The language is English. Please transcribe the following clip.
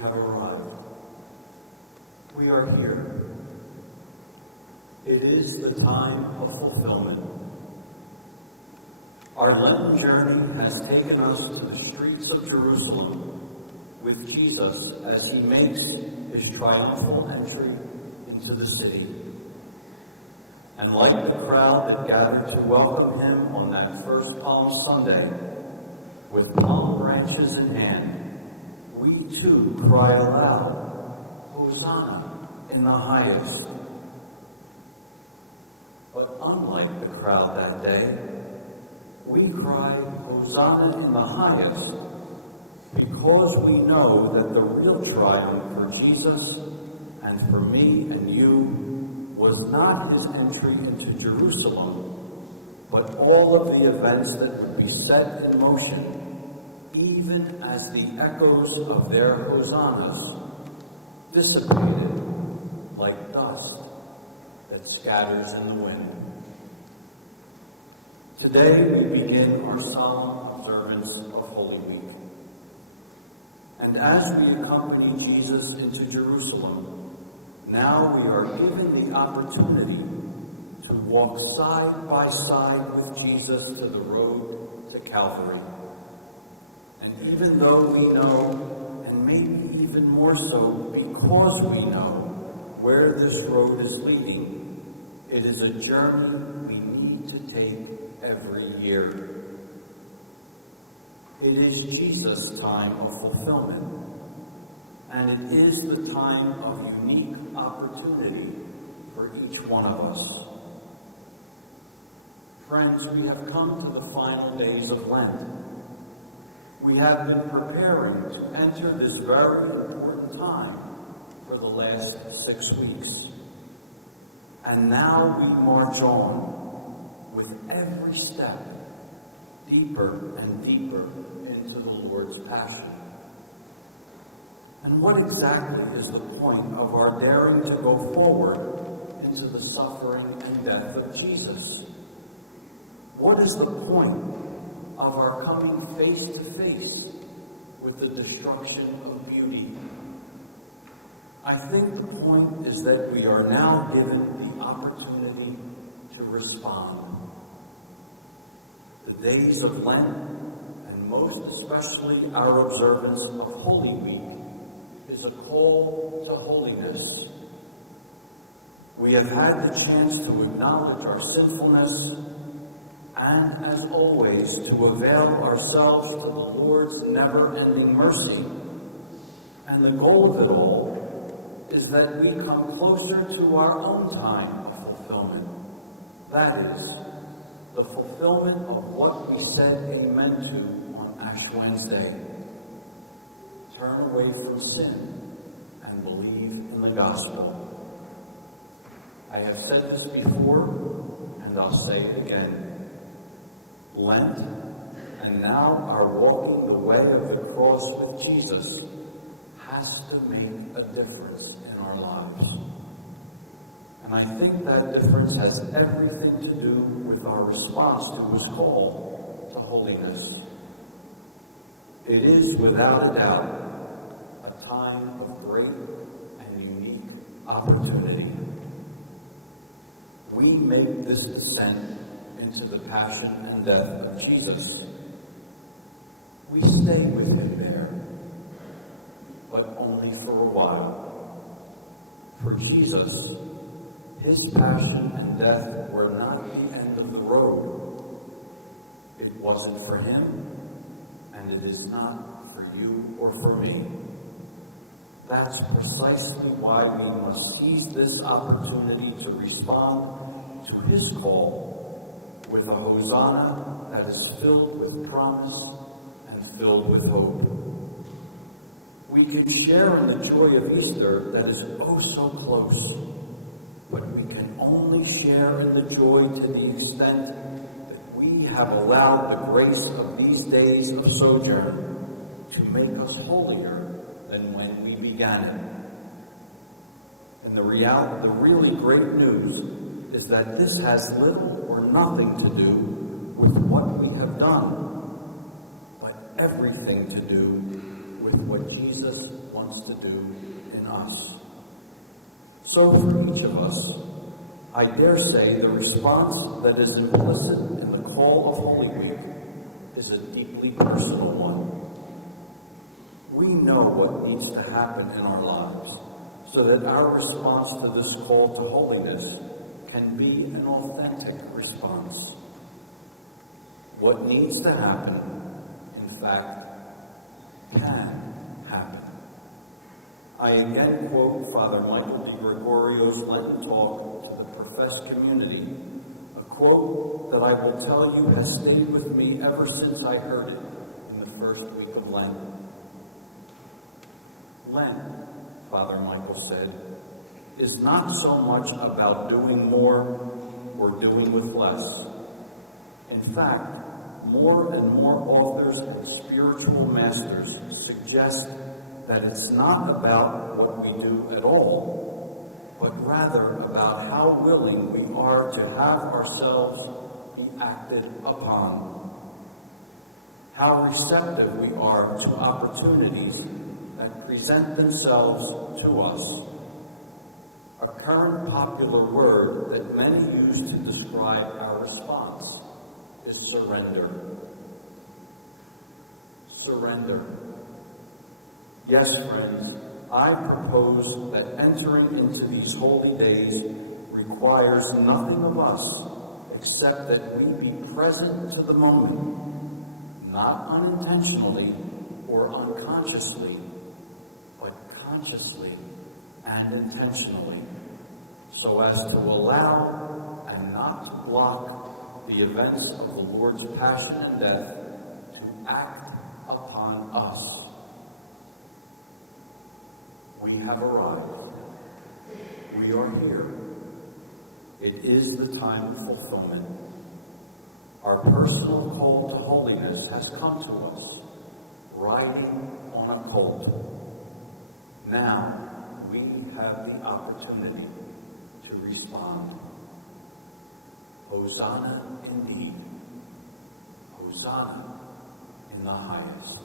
have arrived. We are here. It is the time of fulfillment. Our Lenten journey has taken us to the streets of Jerusalem with Jesus as he makes his triumphal entry into the city. And like the crowd that gathered to welcome him on that first Palm Sunday, with palm branches in hand, we too cry aloud, Hosanna in the highest. But unlike the crowd that day, we cry Hosanna in the highest because we know that the real triumph for Jesus and for me and you was not his entry into Jerusalem, but all of the events that would be set in motion, even as the echoes of their hosannas dissipated like dust that scatters in the wind. Today we begin our solemn observance of Holy Week. And as we accompany Jesus into Jerusalem, now we are given the opportunity to walk side by side with Jesus to the road to Calvary. And even though we know, and maybe even more so because we know where this road is leading, it is a journey we need to take every year. It is Jesus' time of fulfillment, and it is the time of unique opportunity for each one of us. Friends, we have come to the final days of Lent. We have been preparing to enter this very important time for the last 6 weeks. And now we march on with every step deeper and deeper into the Lord's Passion. And what exactly is the point of our daring to go forward into the suffering and death of Jesus? What is the point of our coming face to face with the destruction of beauty? I think the point is that we are now given the opportunity to respond. The days of Lent, and most especially our observance of Holy Week, is a call to holiness. We have had the chance to acknowledge our sinfulness and, as always, to avail ourselves to the Lord's never-ending mercy. And the goal of it all is that we come closer to our own time of fulfillment. That is, the fulfillment of what we said amen to on Ash Wednesday. Turn away from sin and believe in the gospel. I have said this before, and I'll say it again. Lent, and now our walking the way of the cross with Jesus, has to make a difference in our lives. And I think that difference has everything to do with our response to his call to holiness. It is, without a doubt, a time of great and unique opportunity. We make this descent into the passion and death of Jesus. We stay with him there, but only for a while. For Jesus, his passion and death were not the end of the road. It wasn't for him, and it is not for you or for me. That's precisely why we must seize this opportunity to respond to his call with a hosanna that is filled with promise and filled with hope. We can share in the joy of Easter that is oh so close, but we can only share in the joy to the extent that we have allowed the grace of these days of sojourn to make us holier than when we began it. And the really great news is that this has little or nothing to do with what we have done, but everything to do with what Jesus wants to do in us. So for each of us, I dare say the response that is implicit in the call of Holy Week is a deeply personal one. We know what needs to happen in our lives so that our response to this call to holiness can be an authentic response. What needs to happen, in fact, can happen. I again quote Father Michael de Gregorio's Lenten talk to the professed community, a quote that I will tell you has stayed with me ever since I heard it in the first week of Lent. Lent, Father Michael said, is not so much about doing more or doing with less. In fact, more and more authors and spiritual masters suggest that it's not about what we do at all, but rather about how willing we are to have ourselves be acted upon, how receptive we are to opportunities that present themselves to us. A current popular word that many use to describe our response is surrender. Surrender. Yes, friends, I propose that entering into these holy days requires nothing of us except that we be present to the moment, not unintentionally or unconsciously, but consciously and intentionally, so as to allow and not to block the events of the Lord's passion and death to act upon us. We have arrived. We are here. It is the time of fulfillment. Our personal call to holiness has come to us, riding on a colt. Now, we have the opportunity to respond. Hosanna indeed. Hosanna in the highest.